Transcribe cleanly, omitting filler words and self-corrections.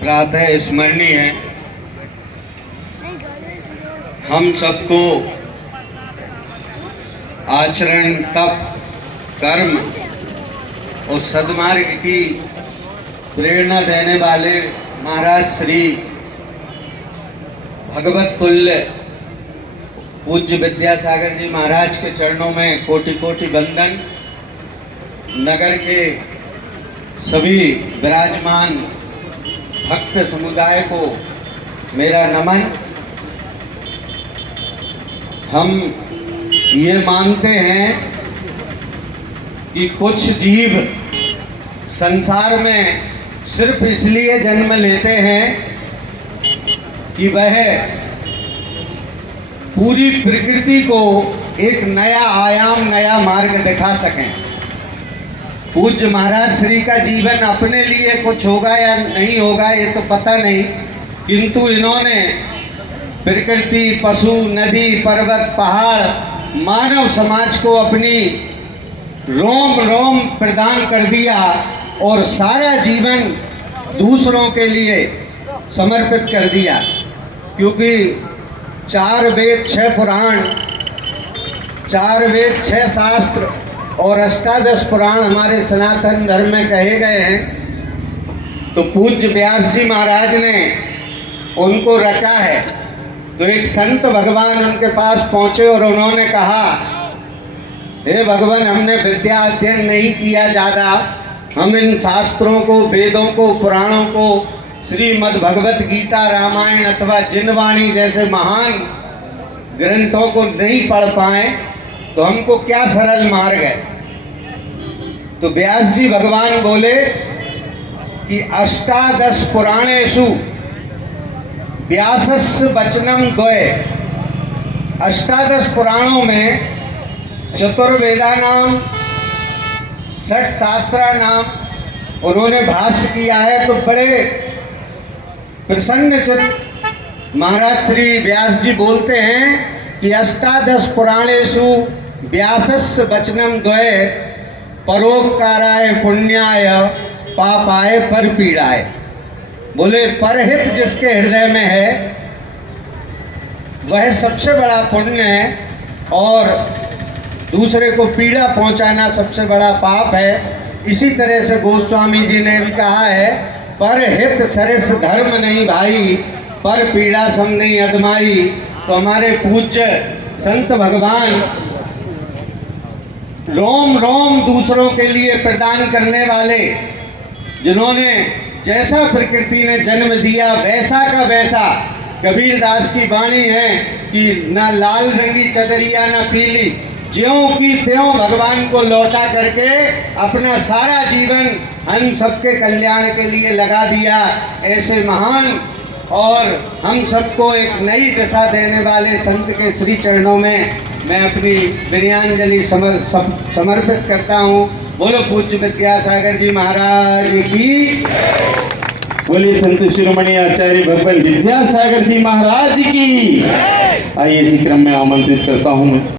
प्रातः स्मरणीय है। हम सबको आचरण, तप, कर्म और सद्मार्ग की प्रेरणा देने वाले महाराज श्री भगवत तुल्य पूज्य विद्यासागर जी महाराज के चरणों में कोटि कोटि वंदन। नगर के सभी विराजमान भक्त समुदाय को मेरा नमन। हम ये मानते हैं कि कुछ जीव संसार में सिर्फ इसलिए जन्म लेते हैं कि वह पूरी प्रकृति को एक नया आयाम, नया मार्ग दिखा सकें। पूज्य महाराज श्री का जीवन अपने लिए कुछ होगा या नहीं होगा ये तो पता नहीं, किंतु इन्होंने प्रकृति, पशु, नदी, पर्वत, पहाड़, मानव समाज को अपनी रोम रोम प्रदान कर दिया और सारा जीवन दूसरों के लिए समर्पित कर दिया। क्योंकि 4 वेद 6 पुराण, 4 वेद 6 शास्त्र और 18 पुराण हमारे सनातन धर्म में कहे गए हैं। तो पूज्य व्यास जी महाराज ने उनको रचा है। तो एक संत भगवान उनके पास पहुँचे और उन्होंने कहा, हे भगवान, हमने विद्या अध्ययन नहीं किया ज़्यादा, हम इन शास्त्रों को, वेदों को, पुराणों को, श्रीमद् भगवत गीता, रामायण अथवा जिनवाणी जैसे महान ग्रंथों को नहीं पढ़ पाए, तो हमको क्या सरल मार्ग है। तो व्यास जी भगवान बोले कि 18 पुराणेषु व्यासस्य वचनम द्वय। 18 पुराणों में चतुर्वेदानाम, 6 शास्त्रानाम उन्होंने भाष्य किया है। तो बड़े प्रसन्नचित्त महाराज श्री व्यास जी बोलते हैं कि 18 पुराणेषु व्यासस्य वचनम द्वय, परोपकाराय पुण्याय पापाय परपीड़ाय। बोले परहित जिसके हृदय में है वह सबसे बड़ा पुण्य है और दूसरे को पीड़ा पहुंचाना सबसे बड़ा पाप है। इसी तरह से गोस्वामी जी ने भी कहा है, पर हित सरिस धर्म नहीं भाई, पर पीड़ा सम नहीं अदमाई। तो हमारे पूज्य संत भगवान रोम रोम दूसरों के लिए प्रदान करने वाले, जिन्होंने जैसा प्रकृति ने जन्म दिया वैसा का वैसा। कबीरदास की वाणी है कि ना लाल रंगी चदरिया ना पीली, ज्यों की त्यों भगवान को लौटा करके अपना सारा जीवन हम सबके कल्याण के लिए लगा दिया। ऐसे महान और हम सबको एक नई दिशा देने वाले संत के श्री चरणों में मैं अपनी विनयाञ्जलि समर्पित करता हूँ। बोलो पूज्य विद्यासागर जी महाराज की। बोलिए संत शिरोमणि आचार्य भगवान विद्यासागर जी महाराज की। आइए इसी क्रम में आमंत्रित करता हूँ मैं